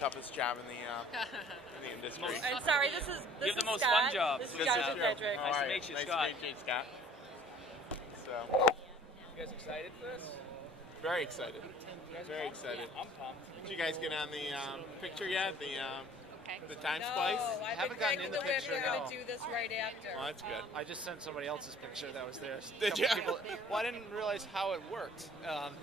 Toughest job in the industry. I'm sorry, this is You have the most Scott. fun job. This is Fitzpatrick. Nice to meet you, nice Scott. to meet you, Scott. So, You guys excited for this? very excited. Very excited. I'm pumped. Did you guys get on the picture yet? The time No, splice? I've Haven't been gotten in praying the that we're picture, going no. to do this right after. Well, that's good. I just sent somebody else's picture that was there. Did Couple you? people- well, I didn't realize how it worked,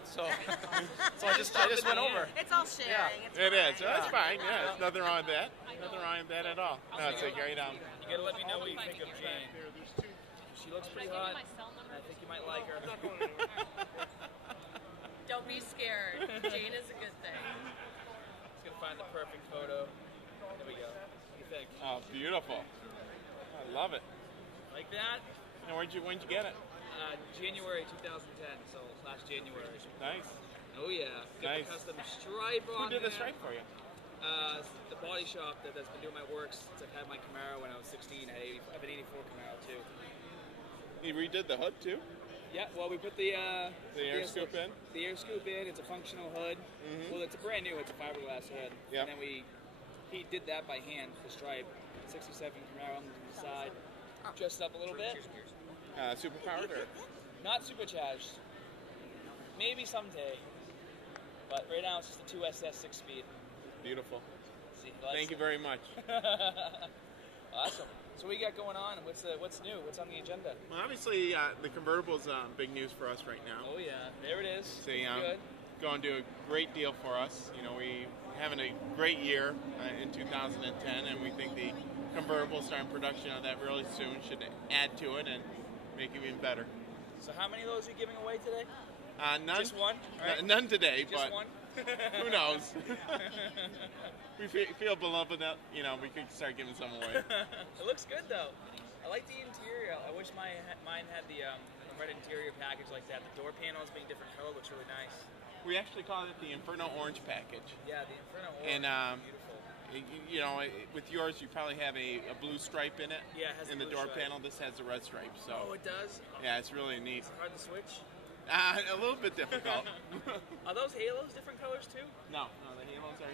so I just went over. It's all sharing. It is. So that's fine. Yeah, there's nothing wrong with that. Nothing wung with that at all. No, it's a great You gotta let me know what you think of Jane. She looks pretty hot. I think you might like her. Don't be scared. Jane is a good thing. Just gonna find the perfect photo. There we go. What do you think? Oh, beautiful. I love it. Like that? And when'd you get it? January 2010, so last January. Nice. Oh yeah. Got Nice. the custom stripe on Who did the there. stripe for you? The body shop that's been doing my work since I've had my Camaro when I was 16. I have an 84 Camaro too. You redid the hood too? Yeah, well, we put the air scoop in? The air scoop in. It's a functional hood. Well, it's a brand new. It's a fiberglass hood. Yep. And then he did that by hand, the stripe. 67 Camaro on the side. Dressed up a little bit. Super powered or? Not supercharged. Maybe someday. But right now it's just a 2SS 6-speed. Beautiful. See, Thank you very much. Awesome. So what you got going on? What's new? What's on the agenda? Well, obviously, the convertible is big news for us right now. Oh yeah, there it is. It's Good. going to do a great deal for us. You know, we having a great year in 2010, and we think the convertible starting production of that really soon should add to it and make it even better. So how many of those are you giving away today? None. Just one? Right? None today, Just but one? who knows? We feel beloved that we could start giving some away. It looks good though. I like the interior. I wish mine had the red interior package like that. The door panels being different color looks really nice. We actually call it the Inferno Orange package. Yeah, the Inferno Orange And beautiful. with yours, you probably have a blue stripe in it. Yeah, it has in the the blue door stripe. panel. This has the red stripe. So Oh, it does? yeah, it's really neat. Is it hard to switch? A little bit difficult. Are those halos different colors too? No, the halos are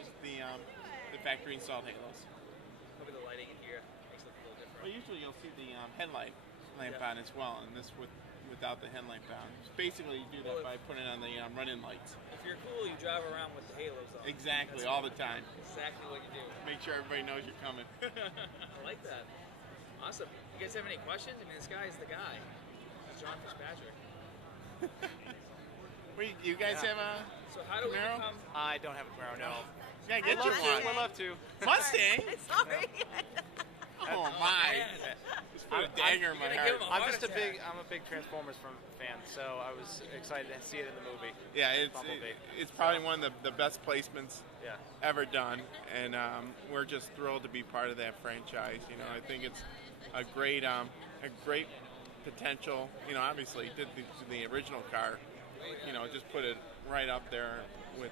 the factory installed halos. Maybe the lighting in here makes it look a little different. Well, usually you'll see the headlight lamp on as well, and this without the headlamp on. Basically, you do that by putting on the run-in lights. If you're cool, you drive around with the halos on. Exactly, That's all the time. Exactly what you do. Make sure everybody knows you're coming. I like that. Awesome. You guys have any questions? I mean, this guy is the guy. It's John Fitzpatrick. You guys have a So how do we Camaro? become... I don't have a Camaro, no. Yeah, get We'd you love to. one. We'd love to. Mustang? Sorry. Oh my! man. Just put a dagger in my You're gonna heart. give him a heart attack. I'm a big Transformers fan, so I was excited to see it in the movie. Yeah, Bumblebee. it's probably one of the best placements Yeah. ever done, and we're just thrilled to be part of that franchise. You know, I think it's a great potential. You know, obviously did the original car. You know, just put it right up there with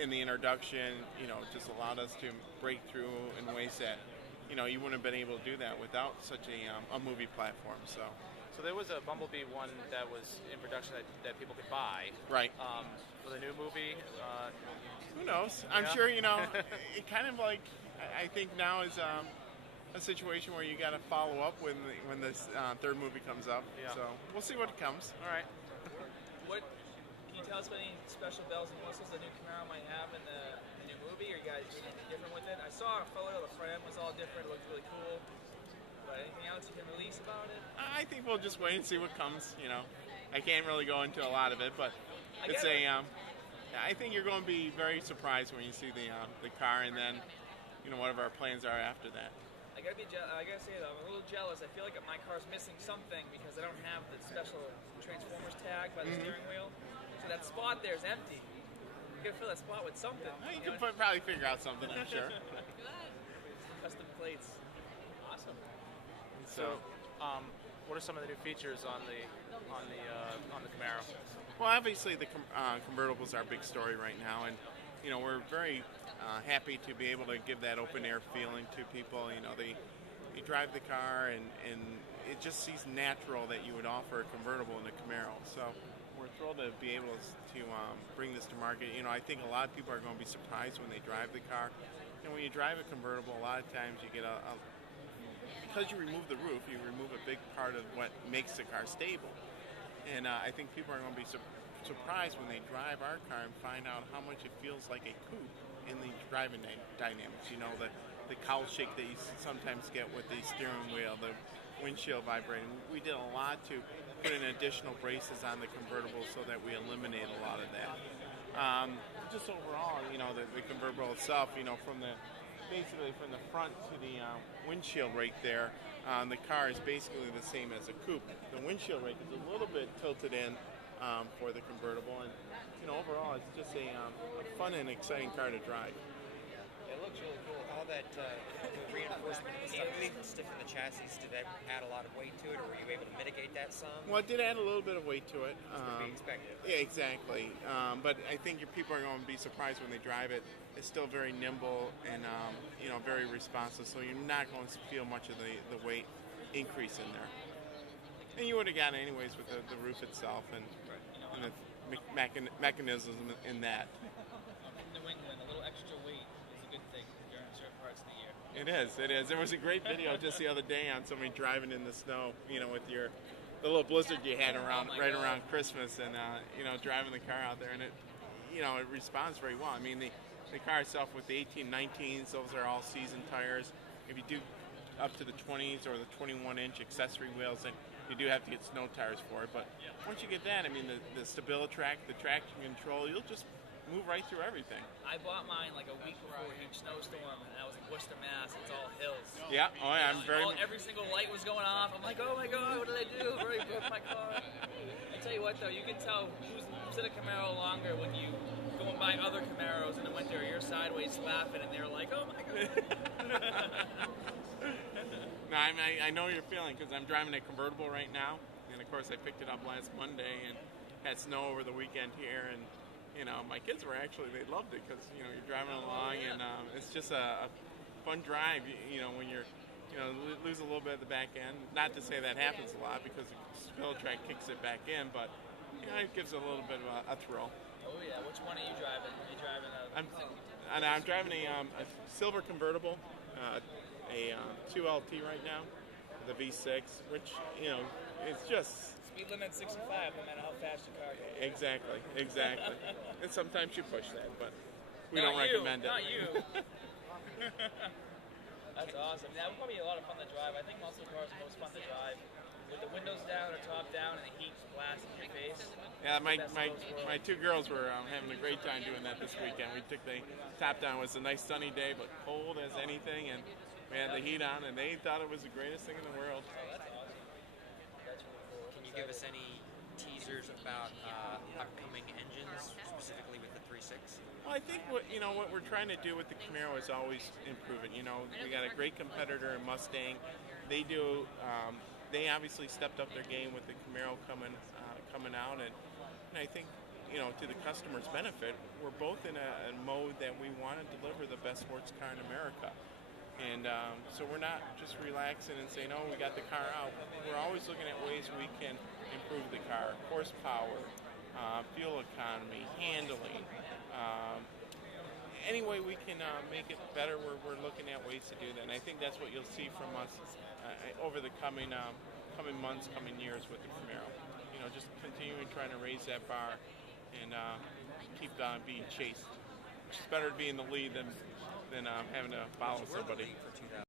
in the introduction. You know, just allowed us to break through in ways that you wouldn't have been able to do that without such a movie platform. So there was a Bumblebee one that was in production that people could buy. Right. For the new movie. Who knows? I'm Yeah. sure, it kind of like, I think now is a situation where you got to follow up when this third movie comes up. Yeah. So we'll see what comes. All right. What can you tell us about any special bells and whistles the new Camaro might have in the new movie? Or you guys just anything different with it? I saw a photo. The front end was all different. It looked really cool. But anything else you can release about it? I think we'll just wait and see what comes. I can't really go into a lot of it, but I it's get it. I think you're going to be very surprised when you see the car, and then whatever our plans are after that. I gotta say though, I'm a little jealous. I feel like my car's missing something because I don't have the special Transformers tag by the steering wheel. So that spot there is empty. You gotta fill that spot with something. Well, you can probably figure out something, I'm sure. Custom plates. Awesome. So, what are some of the new features on the Camaro? Well, obviously the convertibles are a big story right now, and we're very happy to be able to give that open air feeling to people. They drive the car, and it just seems natural that you would offer a convertible in a Camaro. So we're thrilled to be able to bring this to market. You know, I think a lot of people are going to be surprised when they drive the car. And when you drive a convertible, a lot of times you get because you remove the roof, you remove a big part of what makes the car stable. And I think people are going to be surprised when they drive our car and find out how much it feels like a coupe in the driving dynamics. You know, the cowl shake that you sometimes get with the steering wheel, the windshield vibrating. We did a lot to put in additional braces on the convertible so that we eliminate a lot of that. Just overall, you know, the convertible itself, you know, basically from the front to the windshield right there, the car is basically the same as a coupe. The windshield rake is a little bit tilted in for the convertible, and you know, overall, it's just a fun and exciting car to drive. It looks really cool. All that the reinforcement and stuff stiff in the chassis, did that add a lot of weight to it, or were you able to mitigate that some? Well, it did add a little bit of weight to it. It's to be expected. Yeah, exactly. But I think your people are going to be surprised when they drive it. It's still very nimble and you know, very responsive, so you're not going to feel much of the weight increase in there. And you would have gotten anyways with the roof itself and the mechanism in that. New England, a little extra weight is a good thing during certain parts of the year. It is. There was a great video just the other day on somebody driving in the snow, you know, with the little blizzard you had around around Christmas, and you know, driving the car out there, and it, you know, it responds very well. I mean, the car itself with the 18-19s, those are all season tires. If you do up to the 20s or the 21-inch accessory wheels, then you do have to get snow tires for it. But once you get that, I mean, the StabiliTrak, the traction control, you'll just move right through everything. I bought mine like a week before a huge snowstorm, and that was in Worcester, Mass. It's all hills. Yeah, oh yeah, Every single light was going off. I'm like, oh my god, what did I do? I already broke my car. I tell you what, though, you can tell who's in a Camaro longer when you going by other Camaros in the winter. You're sideways laughing, and they're like, oh my god. No, I know you're feeling, because I'm driving a convertible right now, and of course I picked it up last Monday and had snow over the weekend here, and you know, my kids they loved it, because you know, you're driving along and it's just a fun drive. You know, when you're, you know, lose a little bit of the back end. Not to say that happens a lot, because the StabiliTrak kicks it back in, but you know, it gives it a little bit of a thrill. Oh yeah, which one are you driving? Are you driving I'm driving a silver convertible, a 2LT right now, the V6, which, you know, it's just... Speed limit 65, no matter how fast your car goes. Exactly. And sometimes you push that, but we Not don't recommend it. Not you. That's awesome. That would probably be a lot of fun to drive. I think most of the cars are most fun to drive. With the windows down or top down and the heat blasting your face. Yeah, my two girls were having a great time doing that this weekend. We took the top down. It was a nice sunny day, but cold as anything, and we had the heat on, and they thought it was the greatest thing in the world. Oh, that's awesome. That's really cool. Can you give us any teasers about upcoming engines, specifically with the 3.6? Well, I think what we're trying to do with the Camaro is always improve it. You know, we got a great competitor in Mustang. They do. They obviously stepped up their game with the Camaro coming out, and I think, you know, to the customer's benefit, we're both in a mode that we want to deliver the best sports car in America. And so we're not just relaxing and saying, oh, we got the car out. We're always looking at ways we can improve the car: horsepower, fuel economy, handling. Any way we can make it better, we're looking at ways to do that. And I think that's what you'll see from us over the coming months, coming years with the Camaro. You know, just continuing trying to raise that bar and keep being chased. It's better to be in the lead than having to follow somebody. We're the lead for